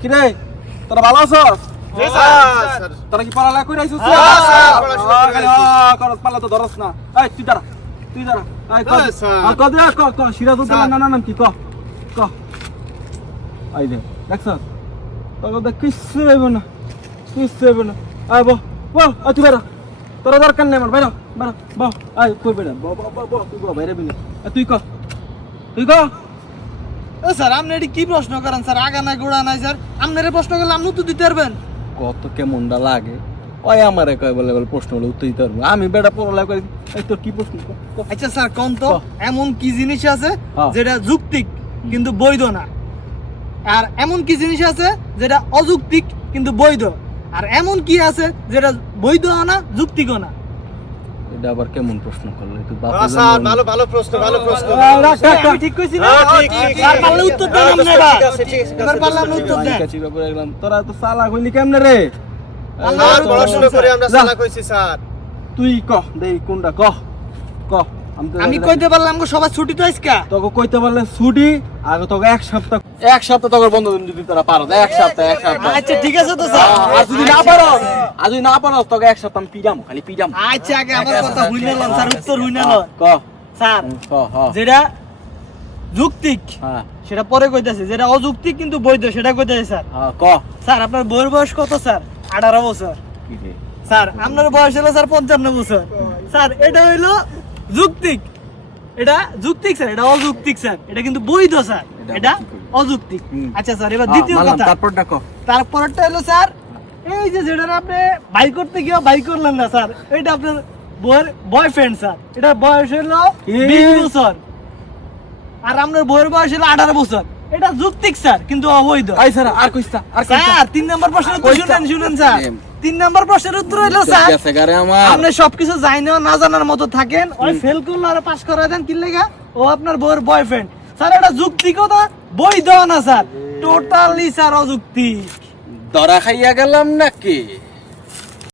কি রে তোরা ভালো আছস? জি স্যার। তোরা কি পড়ালেখা করে আইছস? হ্যাঁ, স্যার, পড়াশোনা করে করস পারলে তো ধরস না। এই তুই দাঁড়া। এই হ্যাঁ, স্যার। ক দে ক সিরাজউদ্দৌলা নানা নাম কি ক আই দে দেখছ তোকে দেখ কিচ্ছু হইব না আয় বহ তুই বেরো তোরা দরকার নেই আমার বেরো বহ আয় কই বেরো বহ তুই বহ বাইরে বিনে তুই ক ও স্যার আপনি এটি কি প্রশ্ন করেন স্যার? আগা নাই গোড়া নাই স্যার। আপনারে প্রশ্ন করলে আপনি উত্তর দিতে পারবেন? কত কেমনটা লাগে ওই আমারে কয় বলে প্রশ্ন হলে উত্তর দিতে পারবো আমি বেটা পড়ালেখা করি এই তোর কি প্রশ্ন ক? আচ্ছা স্যার কোন তো এমন কি জিনিস আছে হ্যাঁ। যেটা যৌক্তিক কিন্তু বৈধ না, আর এমন কি জিনিস আছে যেটা অযৌক্তিক কিন্তু বৈধ, আর এমন কি আছে যেটা বৈধ না যৌক্তিকও না? এটা আবার কেমন প্রশ্ন করলে তুই হ্যাঁ, স্যার, ভালো প্রশ্ন। আমি ঠিক কইছি না? হ্যাঁ, ঠিক। স্যার পারলে উত্তর দেন আপনারা। ঠিক আছে। এবার পারলে আপনি উত্তর দেন। তোরা তো চালাক হইলি কেমনে রে স্যার, পড়াশোনা করে আমরা চালাক হইছি স্যার। তুই ক দেই কোনটা ক আমি কইতে পারলাম গো সবার ছুটি তো আজকে। তোকে কইতে পারলে ছুটি আগে তোকে এক সপ্তাহ তোকে বন্ধ যদি তোরা পারো এক সপ্তাহ আচ্ছা ঠিক আছে তো স্যার। আর যদি না পারো তোকে এক সপ্তাহ আমি খালি পিজাম আচ্ছা আগে আমার কথা হইনা লন স্যার, উত্তর হইনা লন। ক স্যার ক হ যেটা যৌক্তিক হ্যাঁ সেটা পরে কইতাছে, যেটা অযৌক্তিক কিন্তু বৈধ সেটা কইতাছে স্যার। হ্যাঁ ক স্যার আপনার বউয়ের বয়স কত স্যার? 18 বছর। কি রে স্যার আপনার বয়স হলো স্যার 55 বছর। স্যার এটা হইলো যৌক্তিক, এটা যৌক্তিক স্যার, এটা অযৌক্তিক স্যার, এটা কিন্তু বৈধ স্যার, এটা অযৌক্তিক। আচ্ছা স্যার এবার দ্বিতীয় কথা, তারপরটা ক তারপরটা হলো স্যার এই যে যেটা আপনি বাই করতে গিয়ে বাই করলেন না স্যার, এটা আপনার বউয়ের বয়ফ্রেন্ড স্যার, এটা বয়স হলো 20 বছর, আর আপনার বউয়ের বয়স হলো 18 বছর। এটা যৌক্তিক স্যার কিন্তু অবৈধ। আই স্যার আর কইস্তা স্যার 3 নাম্বার প্রশ্নের উত্তর শুনেন স্যার। 3 নাম্বার প্রশ্নের উত্তর হলো স্যার গেছে গারে আমার আপনি সবকিছু জানেন না জানার মতো থাকেন, ওই ফেল করলে আর পাস করে দেন কি লাগা? ও আপনার বউয়ের বয়ফ্রেন্ড স্যার, এটা যৌক্তিকও না বৈধ না স্যার, টোটালি স্যার অযৌক্তিক। ধরা খাইয়া গেলাম নাকি?